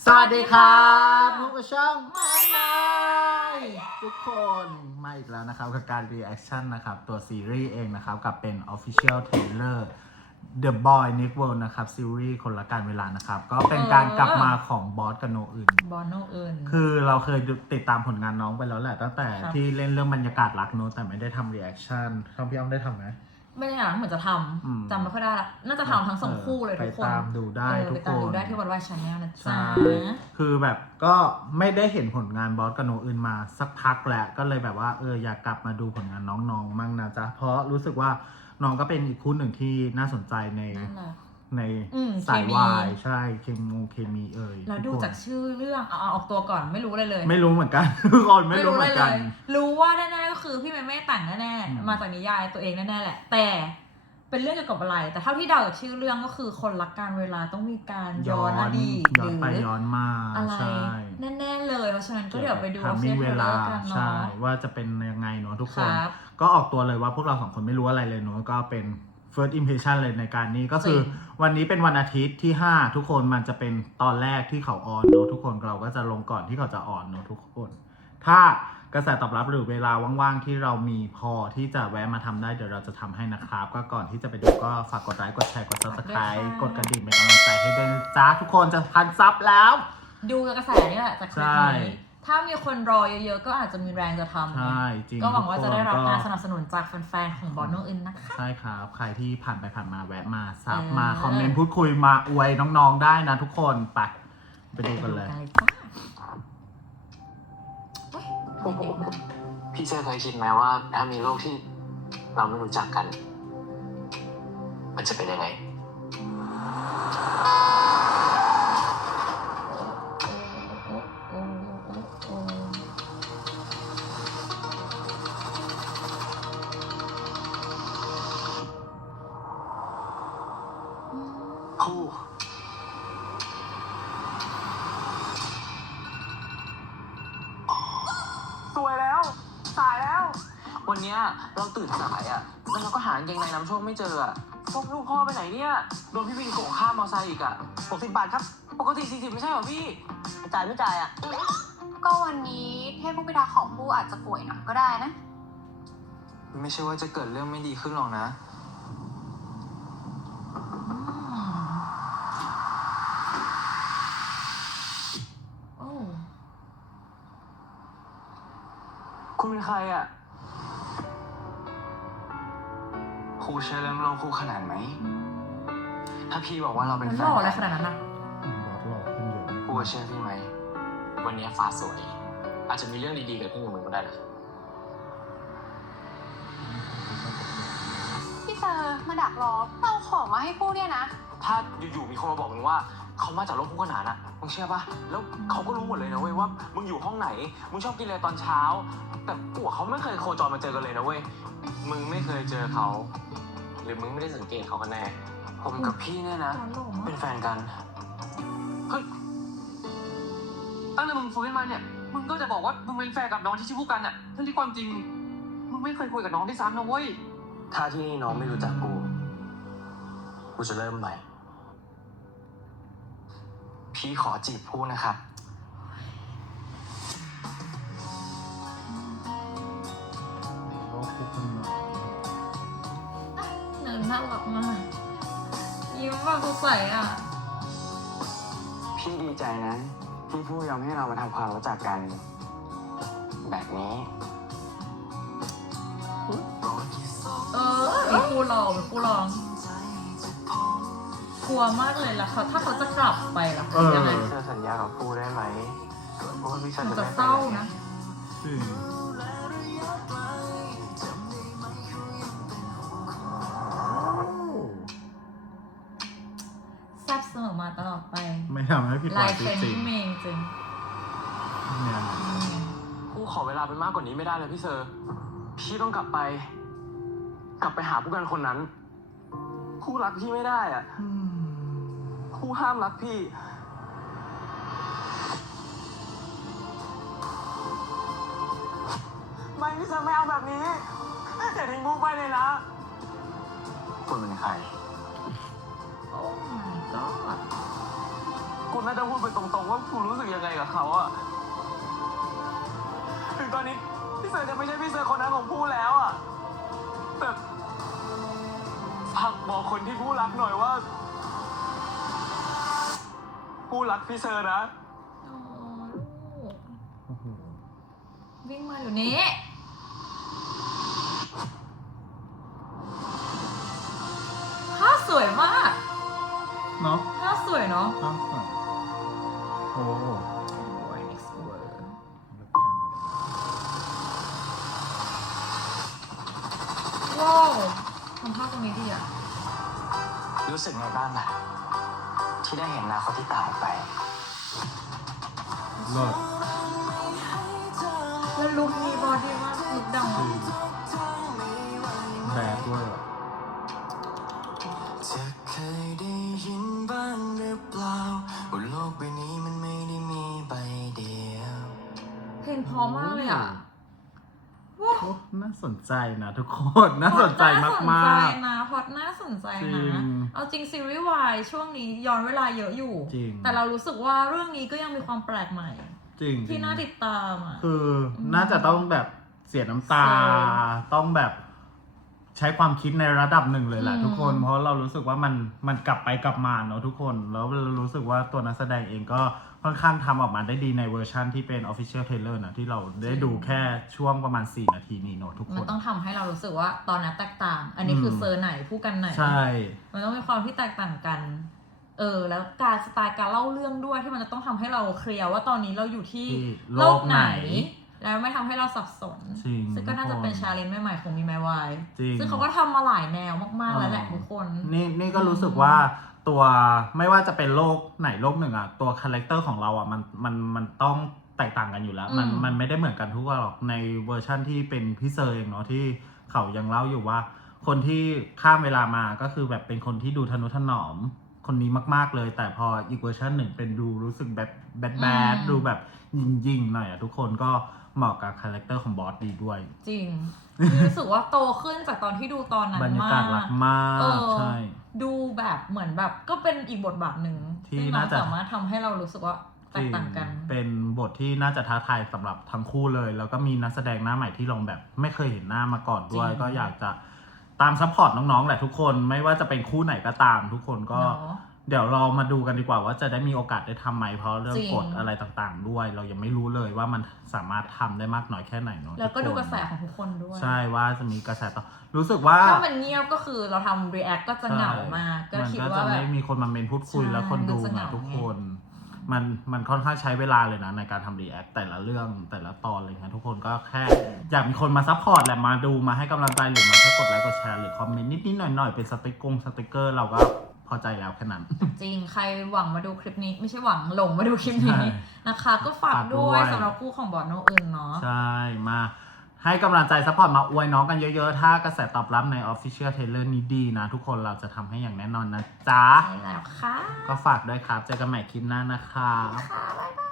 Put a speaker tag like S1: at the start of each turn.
S1: สวัสดีครับพบกับช่องไม่ทุกคนมาอีกแล้วนะครับกับการ reaction นะครับตัวซีรีส์เองนะครับกับเป็น official trailer The Boy Next World นะครับซีรีส์คนละการเวลานะครับก็เป็นการกลับมาของบอสกับโนอื่นคือเราเคยติดตามผลงานน้องไปแล้วแหละตั้งแต่ที่เล่นเรื่องบรรยากาศรักโนแต่ไม่ได้ทำ reaction ทำพี่อ้อมได้ทำไหม
S2: ไม่ได้เหมือนจะทำจำไม่ค่อยได้ละน่าจะทำทั้งสองคู่เลยทุกคน
S1: ไปตามดูได้ทุกคน
S2: ไปตามดูได้ที่วัดวายชาแนลนะจ๊ะ
S1: คือแบบก็ไม่ได้เห็นผลงานบอสกับโนอื่นมาสักพักแล้วก็เลยแบบว่าอยากกลับมาดูผลงานน้องๆมั่งนะจ๊ะเพราะรู้สึกว่าน้องก็เป็นอีกคู่หนึ่งที่น่าสนใจในสายวายใช่เคมี
S2: แล้วดูจากชื่อเรื่องเอาออกตัวก่อนไม่รู้เลย
S1: ไม่รู้เหมือนกันทุกคนไม่รู้เหมือนกัน
S2: รู้ว่าแน่ๆก็คือพี่เมย์ไม่แต่งแน่ๆมาจากนิยายตัวเองแน่ๆแหละแต่เป็นเรื่องเกี่ยวกับอะไรแต่เท่าที่เดาจากชื่อเรื่องก็คือคนรักการเวลาต้องมีการย้อนอดีต
S1: หรือย้อนมา
S2: อะไรแน่ๆเลยเพราะฉะนั้นก็เดี๋ยวไปดู
S1: เวลาใช่ว่าจะเป็นยังไงเนาะทุกคนก็ออกตัวเลยว่าพวกเราสองคนไม่รู้อะไรเลยเนาะก็เป็น first impression เลยในการนี้ก็คือวันนี้เป็นวันอาทิตย์ที่5ทุกคนมันจะเป็นตอนแรกที่เขาออนเนาะทุกคนเราก็จะลงก่อนที่เขาจะออนเนาะทุกคนถ้ากระแสตอบรับหรือเวลาว่างๆที่เรามีพอที่จะแวะมาทำได้เดี๋ยวเราจะทำให้นะครับก็ก่อนที่จะไปดูก็ฝากกดไลค์กดแชร์กด subscribe กดกระดิ่งเป็นกำลังใจให้ด้วยจ้าทุกคนจะ1,000 ซับแล้ว
S2: ดูกระแสนี่แหละจากคลิปนี้ถ้ามีคนรอเยอะๆก็อาจจะมีแรงจะทำ
S1: ใช่จริง
S2: ก็หวังว่าจะได้รับการสนับสนุนจากแฟนๆของบอสโนอื่นนะคะ
S1: ใช่ครับใครที่ผ่านไปผ่านมาแวะมาซับมาคอมเมนต์พูดคุยมาอวยน้องๆได้นะทุกคนไปดูกันเลย
S3: พี่เจเคยคิดไหมว่าถ้ามีโลกที่เราไม่รู้จักกัน มันจะเป็นยังไงคู่สวยแล้วสายแล้ววันนี้เราตื่นสายอ่ะแล้วเราก็หากางเกงในน้ำโชคไม่เจออ่ะพวกลูกพ่อไปไหนเนี่ยโดนพี่วินโกงค่ามอเตอร์ไซค์อีกอ่ะ60 บาทครับปกติ40ไม่ใช่เหรอพี่จ่ายไม่จ่ายอ่ะ
S4: ก็วันนี้เทพผู้พิทักษ์ของผู้อาจจะป่วยหนักก็ได้นะ
S3: ไม่ใช่ว่าจะเกิดเรื่องไม่ดีขึ้นหรอกนะคุณเป็นใครอ่ะครูเชื่อเรื่องโลกคู่ขนาดไหมถ้าพี่บอกว่าเราเป็นแฟน
S2: หล่ออะไรขนาดนั้นนะ
S1: บอสหล่อขึ้นเยอะ
S3: ครูเชื่อพี่ไหมวันนี้ฟ้าสวยอาจจะมีเรื่องดีๆเกิดขึ้นกับมึงก็ได้นะ
S4: พี่เซอร์มาดักรอเอาของมาให้ผู้เนี่ยนะ
S3: ถ้าอยู่ๆมีคนมาบอกมึงว่าเขามาจากโลกคู่ขนานอะมึงเชื่อปะแล้วเขาก็รู้หมดเลยนะเว้ยว่ามึงอยู่ห้องไหนมึงชอบกินอะไรตอนเช้าแต่กูกับเขาไม่เคยโคจรมาเจอกันเลยนะเว้ยมึงไม่เคยเจอเขาหรือมึงไม่ได้สังเกตเขากันแน่ผมกับพี่เนี่ยนะเป็นแฟนกันเฮ้ยตั้งแต่มึงฟื้นมาเนี่ยมึงก็จะบอกว่ามึงเป็นแฟนกับน้องที่ชื่อผู้กันอะทั้งที่ความจริงมึงไม่เคยคุยกับน้องที่ซ้ำนะเว้ยถ้าที่นี่น้องไม่รู้จักกูจะเริ่มใหม่พี่ขอจีบผู้นะครับ
S2: น่ารักมากยิ้มแบบสดใสอ่ะ
S3: พี่ดีใจนะที่ผู้ยอมให้เรามาทำความรู้จักกันแบบนี้
S2: เป็นคู่รองกลัวมากเลยล่ะถ้าเขาจะกลับไปล่ะยังไง
S3: เธอสัญญากับผู้ได้ไหมเพราะว่าพี่
S2: จะเศร้านะแซ่บเสมอมาตลอดไป
S1: ไม่ทำให้ผิดหวังจริง
S2: เมงจริง
S3: ผู้ขอเวลาไปมากกว่านี้ไม่ได้เลยพี่เซอร์พี่ต้องกลับไปหาผู้กันคนนั้นผู้รักพี่ไม่ได้อ่ะผู้ห้ามรักพี่ไม่พี่เซอร์ไม่เอาแบบนี้อย่าทิ้งผู้ไปเลยนะคุณเป็นใคร
S2: โอ้ my god
S3: กูกูน่าจะพูดไปตรงๆว่ากูรู้สึกยังไงกับเขาอะถึงตอนนี้พี่เซอร์จะไม่ใช่พี่เซอร์คนนั้นของผู้แล้วอะแต่ฝากบอกคนที่ผู้รักหน่อยว่าผู้รักพี่เซอร์นะ
S2: โอ้ลูก
S1: โอ้โห
S2: วิ่งมาอยู่นี้ภาพสวยมาก
S1: เนาะ
S2: ภาพสวยเนาะ
S1: อ้าวโอ้โห
S2: Boy Next World ว้าวทำภาพตรงนี้ดีอ่ะ
S3: รู้สึกไงบ้างล่ะที่ได้เห็นอนาคตที่ต่างออกไป
S1: เลิศ
S2: แล้วลุคมีบอดี้มากลุคดัง
S1: คือแบดด้วยอะ
S5: จะเคยได้ยินบ้างหรือเปล่าว่าโลกใบนี้มันไม่ได้มีใบเดียว
S2: เพลงเพราะมากเลยอ่ะว้าว
S1: โอ้น่าสนใจนะทุกคนน่าสนใจมาก
S2: น่าสนใจนะพล็อตน่าสนใจ
S1: จริ
S2: นะ
S1: ง
S2: เอาจริงซีรีส์วายช่วงนี้ย้อนเวลาเยอะอยู่
S1: จริง
S2: แต่เรารู้สึกว่าเรื่องนี้ก็ยังมีความแปลกใหม่
S1: จริง
S2: ที่น่าติดตามอ่ะ
S1: คือน่าจะต้องแบบเสียน้ำตา
S2: ใช่
S1: ต้องแบบใช้ความคิดในระดับหนึ่งเลยแหละ
S2: อืม
S1: ทุกคน เพราะเรารู้สึกว่ามันกลับไปกลับมาเนอะทุกคน แล้วเรารู้สึกว่าตัวนักแสดงเองก็ค่อนข้างทำออกมาได้ดีในเวอร์ชันที่เป็น Official Trailer นะที่เราได้ดูแค่ช่วงประมาณ 4 นาทีนี้เนอะทุกค
S2: มัน
S1: น
S2: ต้องทำให้เรารู้สึกว่าตอนนั้นแตกต่าง อันนี้คือเซอร์ไหนผู้กันไหน
S1: ใช่
S2: มันต้องมีความที่แตกต่างกัน แล้วการสไตล์การเล่าเรื่องด้วยที่มันจะต้องทำให้เราเคลียร์ว่าตอนนี้เราอยู่ที่
S1: ที่
S2: โล
S1: โล
S2: ก
S1: ก
S2: ไห
S1: ไห
S2: น
S1: น
S2: แล้วไม่ทำให้เราสับสน
S1: จริง
S2: ซึ่งก็น่าจะเป็น
S1: ทุกคน
S2: ชาเลนจ์ใหม่ๆของมีไมวาย
S1: จริง
S2: ซึ่งเขาก็ทำมาหลายแนวมากๆแล้วแหละทุกคน
S1: นี่ก็รู้สึกว่าตัวไม่ว่าจะเป็นโลกไหนโลกหนึ่งอะตัวคาแรคเตอร์ของเราอะมันต้องแตกต่างกันอยู่แล้ว มันไม่ได้เหมือนกันทุกวันหรอกในเวอร์ชั่นที่เป็นพี่เซอร์เองเนาะที่เขายังเล่าอยู่ว่า คนที่ข้ามเวลามาก็คือแบบเป็นคนที่ดูทนุถนอมคนนี้มากๆเลย แต่พออีกเวอร์ชันหนึ่งเป็นดูรู้สึกแบบแบดดูแบบยิงๆหน่อยอะทุกคนก็เหมาะกับคาแรคเตอร์ของบอสดีด้วย
S2: จริง รู้สึกว่าโตขึ้นจากตอนที่ดูตอนนั้น
S1: บรรยาม
S2: าก
S1: าศรักมาก
S2: เออ
S1: ใช่
S2: ดูแบบเหมือนแบบก็เป็นอีกบทบาทหนึ่ง
S1: ที่
S2: ซึ่งน้อ
S1: น่าง จะ
S2: สามารถทำให้เรารู้สึกว่าแตกต่างกัน
S1: เป็นบทที่น่าจะท้าทายสำหรับทั้งคู่เลย แล้วก็มีนักแสดงหน้าใหม่ที่ลองแบบไม่เคยเห็นหน้ามาก่อนด้วย
S2: จริง
S1: ก็อยากจะตามซัพพอร์ตน้องๆแหละทุกคนไม่ว่าจะเป็นคู่ไหนก็ตาม ทุกคนก็
S2: เนาะ
S1: เดี๋ยวเรามาดูกันดีกว่าว่าจะได้มีโอกาสได้ทำไหมเพราะเรื่อง
S2: จริง
S1: กฎอะไรต่างๆ ด้วย เรายังไม่รู้เลยว่ามันสามารถทำได้มากน้อยแค่ไหนเนาะ
S2: แล้วก็ดู
S1: ทุคน
S2: กระแสของทุกคนด้วย
S1: ใช่ว่าจะมีกระแสต่อรู้สึกว่า
S2: ถ้ามันเงียบก็คือเราทำ react ก็จะเหงามาก ก็
S1: มัน
S2: คิด
S1: ก็
S2: ว่า
S1: จะ
S2: แบ
S1: ไม่
S2: บ
S1: มีคนมาเมนพูดคุย
S2: ใช่
S1: แล้วคนดู
S2: มันจะเห
S1: นะ
S2: งา
S1: ทุกคน มันค่อนข้างใช้เวลาเลยนะในการทำรีแอคแต่ละเรื่องแต่ละตอนอะไรเงี้ยทุกคนก็แค่อยากมีคนมาซัพพอร์ตแหละมาดูมาให้กำลังใจหรือมาแค่กดไลค์กดแชร์หรือคอมเมนต์นิดๆหน่อยๆเป็นสติกเกอร์เราก็พอใจแล้วแค่นั้น
S2: จริงใครหวังมาดูคลิปนี้ ไม่ใช่หวังหลงมาดูคลิปนี้
S1: ใช่
S2: นะคะ ก็ฝาก
S1: ฝากด้
S2: ด้
S1: ว
S2: วย ยสำหรับคู่ของบอสโนอึนเนาะ
S1: ใช่มาให้กำลังใจซัพพอร์ตมาอวยน้องกันเยอะๆ ถ้ากระแสตอบรับใน Official Trailer นี้ดีนะ ทุกคนเราจะทำให้อย่างแน่นอนนะจ๊ะ
S2: ใช่แล้วค่ะ
S1: ก็ฝากด้วยครับเจอกันใหม่คลิปหน้านะครับ
S2: ค่ะบ๊ายบาย